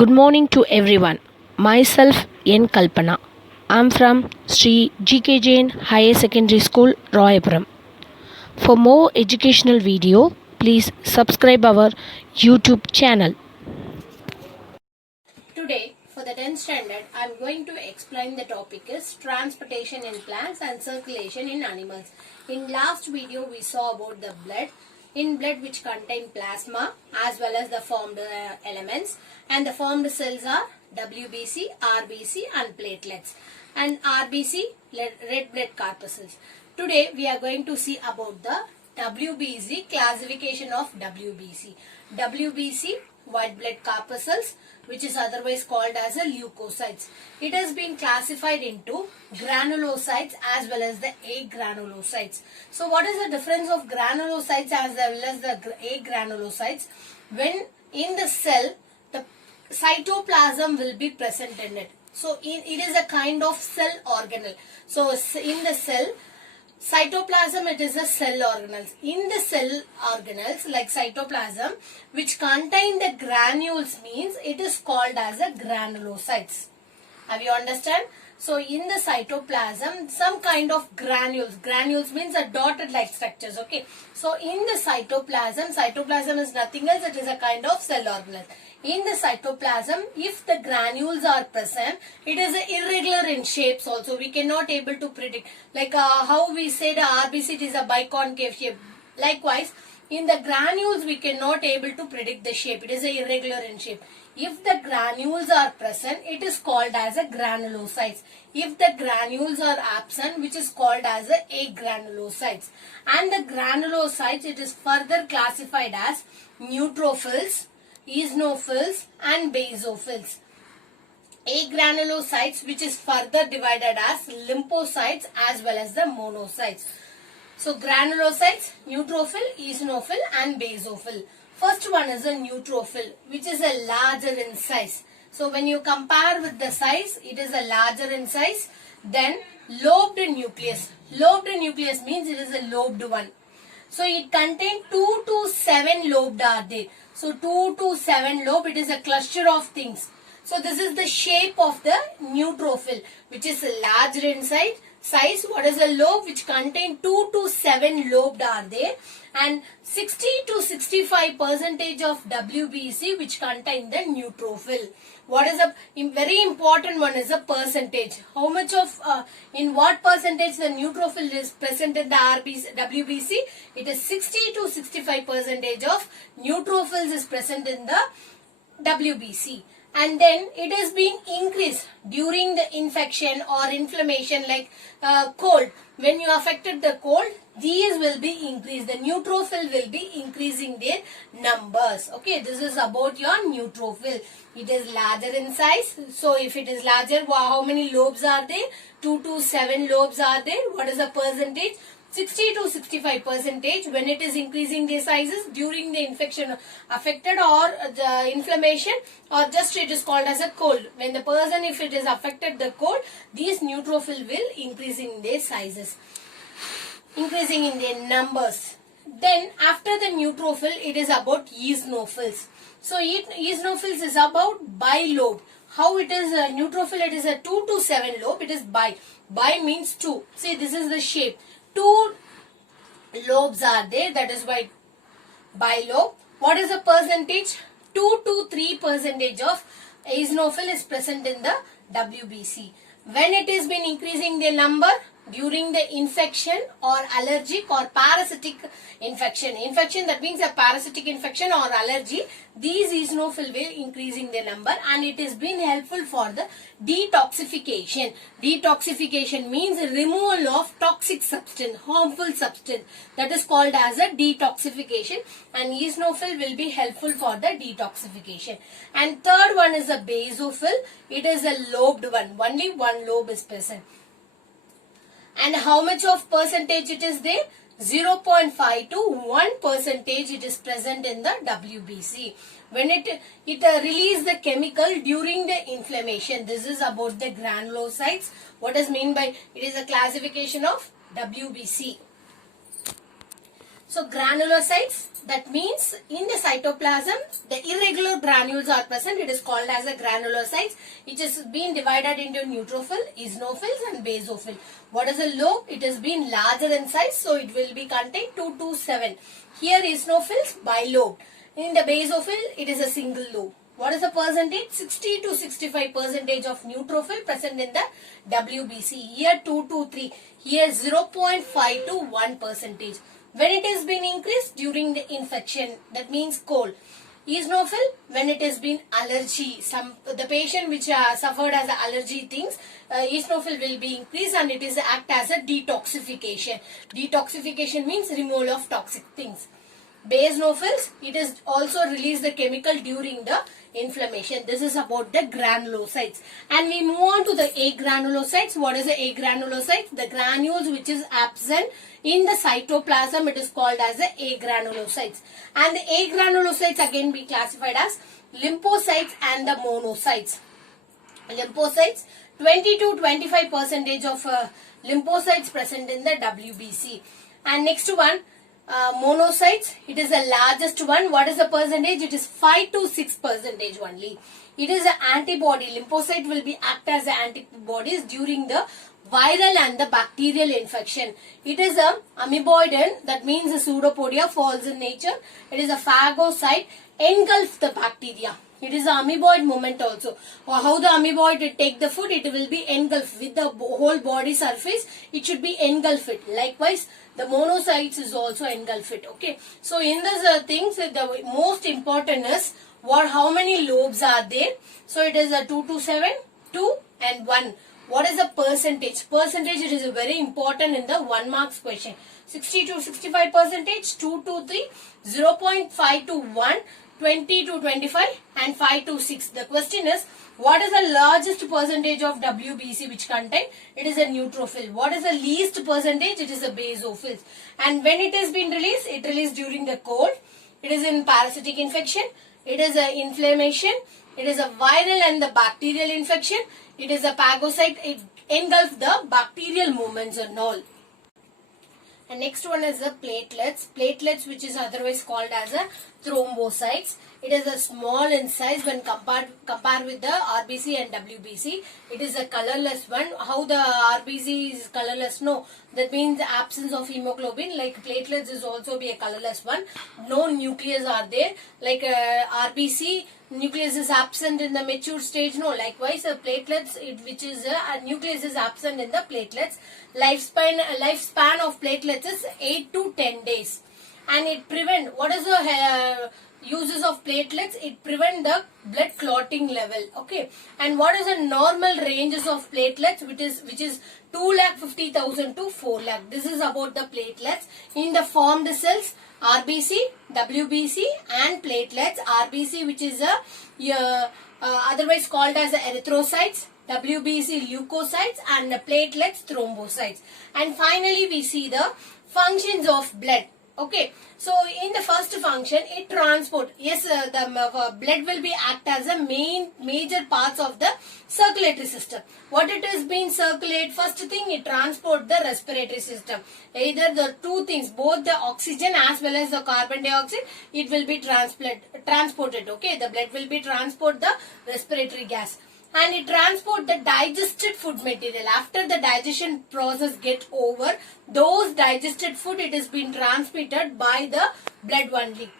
Good morning to everyone. Myself Kalpna. I'm from Sri G.K.Jain Higher Secondary School, Royapuram. For more educational video, please subscribe our YouTube channel. Today, for the 10th standard, I am going to explain the topic is transportation in plants and circulation in animals. In last video, we saw about the blood. In blood which contain plasma as well as the formed elements, and the formed cells are WBC, RBC and platelets, and RBC red blood corpuscles. Today we are going to see about the WBC, classification of WBC. WBC, white blood corpuscles, which is otherwise called as a leukocytes. It has been classified into granulocytes as well as the agranulocytes. So what is the difference of granulocytes as well as the agranulocytes? When in the cell, the cytoplasm will be present in it. So it is a kind of cell organelle. So in the cell, cytoplasm, it is a cell organelles. In the cell organelles like cytoplasm which contain the granules means it is called as a granulocytes. Have you understand? So in the cytoplasm some kind of granules. Granules means a dotted like structures. Okay. So in the cytoplasm is nothing else. It is a kind of cell organelle. In the cytoplasm, if the granules are present, it is irregular in shapes also. We cannot able to predict. Like how we said RBC, it is a biconcave shape. Likewise, in the granules, we cannot able to predict the shape. It is irregular in shape. If the granules are present, it is called as a granulocytes. If the granules are absent, which is called as a agranulocytes. And the granulocytes, it is further classified as neutrophils, eosinophils and basophils. Agranulocytes, which is further divided as lymphocytes as well as the monocytes. So granulocytes, neutrophil, eosinophil and basophil. First one is a neutrophil, which is a larger in size. So when you compare with the size, it is a larger in size. Then lobed nucleus. Lobed nucleus means it is a lobed one. So it contains 2 to 7 lobed are there. So 2 to 7 lobe, it is a cluster of things. So this is the shape of the neutrophil, which is larger in size. What is a lobe? Which contain 2 to 7 lobed are there, and 60 to 65% of WBC which contain the neutrophil. What is a very important one is a percentage. How much of in what percentage the neutrophil is present in the WBC? It is 60 to 65% of neutrophils is present in the WBC. And then it is being increased during the infection or inflammation, like cold. When you affected the cold, these will be increased. The neutrophil will be increasing their numbers. Okay, this is about your neutrophil. It is larger in size. So if it is larger, how many lobes are there? 2 to 7 lobes are there. What is the percentage? 60 to 65%. When it is increasing their sizes during the infection affected or the inflammation, or just it is called as a cold. When the person, if it is affected the cold, these neutrophil will increase in their sizes, increasing in their numbers. Then after the neutrophil, it is about eosinophils. So eosinophils is about bilobe. How it is a neutrophil? It is a 2 to 7 lobe. It is bi. Bi means 2. See, this is the shape. 2 lobes are there, that is why bilobe. What is the percentage? 2 to 3% of eosinophil is present in the WBC. When it has been increasing their number during the infection or allergic or parasitic infection. Infection, that means a parasitic infection or allergy. These eosinophil will increasing their number, and it has been helpful for the detoxification. Detoxification means removal of toxic substance, harmful substance. That is called as a detoxification, and eosinophil will be helpful for the detoxification. And third one is a basophil. It is a lobed one. Only one lobe is present. And how much of percentage it is there? 0.5 to 1% it is present in the WBC. When it release the chemical during the inflammation. This is about the granulocytes. What is mean by it is a classification of WBC. So granulocytes, that means in the cytoplasm, the irregular granules are present. It is called as a granulocytes. It has been divided into neutrophil, eosinophils and basophil. What is a lobe? It has been larger in size, so it will be contain 2 to 7. Here eosinophils bilobed. In the basophil, it is a single lobe. What is the percentage? 60 to 65% of neutrophil present in the WBC. Here 2 to 3. Here 0.5 to 1%. When it has been increased during the infection, that means cold. Eosinophil, when it has been allergy, the patient which suffered as allergy things, eosinophil will be increased and it is act as a detoxification. Detoxification means removal of toxic things. Basophils, it is also release the chemical during the inflammation. This is about the granulocytes. And we move on to the agranulocytes. What is the agranulocytes? The granules which is absent in the cytoplasm, it is called as the agranulocytes. And the agranulocytes again be classified as lymphocytes and the monocytes. Lymphocytes, 20 to 25% of lymphocytes present in the WBC. And next one, monocytes, it is the largest one. What is the percentage? It is 5 to 6% only. It is an antibody. Lymphocyte will be act as antibodies during the viral and the bacterial infection. It is a amoeboidal, that means a pseudopodia, falls in nature. It is a phagocyte, engulf the bacteria. It is a amoeboid movement also. How the amoeboid take the food, it will be engulfed with the whole body surface. It should be engulfed. Likewise, the monocytes is also engulfed. Okay. So in this things, the most important is how many lobes are there. So it is a 2 to 7, 2 and 1. What is the percentage? Percentage, it is very important in the 1 marks question. 60 to 65%, 2 to 3, 0.5 to 1, 20 to 25 and 5 to 6. The question is, what is the largest percentage of WBC which contain? It is a neutrophil. What is the least percentage? It is a basophils. And when it has been released, it released during the cold. It is in parasitic infection. It is a inflammation. It is a viral and the bacterial infection. It is a phagocyte. It engulfs the bacterial movements and all. And next one is the platelets. Platelets, which is otherwise called as a thrombocytes. It is a small in size when compared with the RBC and WBC. It is a colorless one. How the RBC is colorless? No, that means the absence of hemoglobin. Like platelets is also be a colorless one. No nucleus are there. Like RBC, nucleus is absent in the mature stage. No, likewise platelets, which is a nucleus is absent in the platelets. Lifespan of platelets is 8 to 10 days. And it prevent, what is the uses of platelets? It prevent the blood clotting level. Okay. And what is the normal ranges of platelets, which is 2,50,000 to 4 lakh. This is about the platelets. In the formed cells, RBC, WBC and platelets. RBC, which is otherwise called as erythrocytes, WBC leukocytes and the platelets thrombocytes. And finally we see the functions of blood. Okay, so in the first function, it transport. Yes, the blood will be act as a major parts of the circulatory system. What it is being circulate? First thing, it transport the respiratory system. Either the two things, both the oxygen as well as the carbon dioxide, it will be transported. Okay, the blood will be transport the respiratory gas. And it transport the digested food material. After the digestion process get over, those digested food, it has been transmitted by the blood only.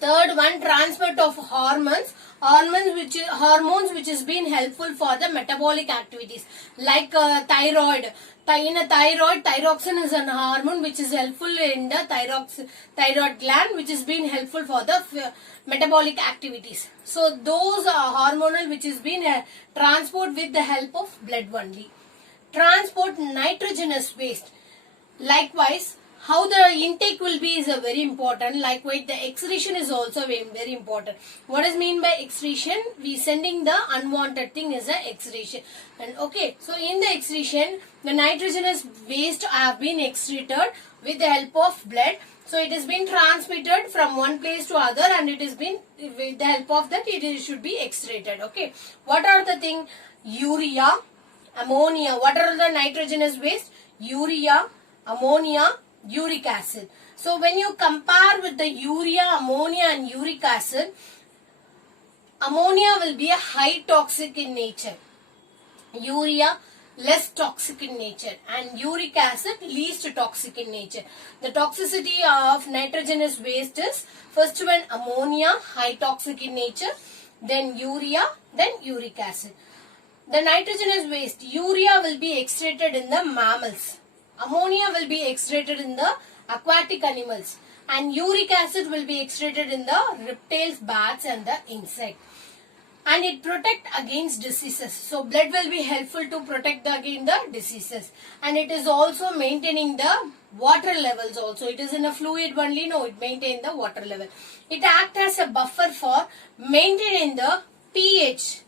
Third one, transfer of hormones. Hormones which has been helpful for the metabolic activities, like thyroid. In a thyroid, thyroxine is an hormone which is helpful in the thyroid gland, which has been helpful for the metabolic activities. So those are hormonal which has been transport with the help of blood only. Transport nitrogenous waste. Likewise, how the intake will be is a very important. Likewise, the excretion is also very important. What is mean by excretion? We sending the unwanted thing is a excretion. And okay, so in the excretion, the nitrogenous waste have been excreted with the help of blood. So it has been transmitted from one place to other, and it has been with the help of that it should be excreted. Okay, what are the thing? Urea, ammonia. What are the nitrogenous waste? Urea, ammonia, uric acid. So when you compare with the urea, ammonia and uric acid, ammonia will be a high toxic in nature. Urea less toxic in nature, and uric acid least toxic in nature. The toxicity of nitrogenous waste is first one ammonia, high toxic in nature, then urea, then uric acid. The nitrogenous waste, urea will be excreted in the mammals, ammonia will be excreted in the aquatic animals, and uric acid will be excreted in the reptiles, bats and the insect. And it protect against diseases. So blood will be helpful to protect against the diseases. And it is also maintaining the water levels also. It is in a fluid only, no, it maintains the water level. It acts as a buffer for maintaining the pH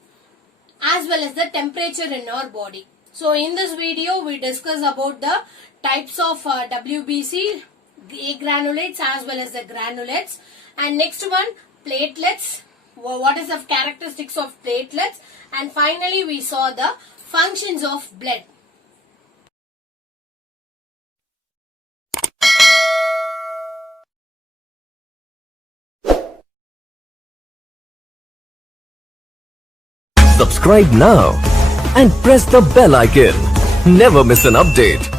as well as the temperature in our body. So in this video we discuss about the types of WBC, agranulates as well as the granulates. And next one, platelets. What is the characteristics of platelets, and finally we saw the functions of blood. Subscribe now and press the bell icon. Never miss an update.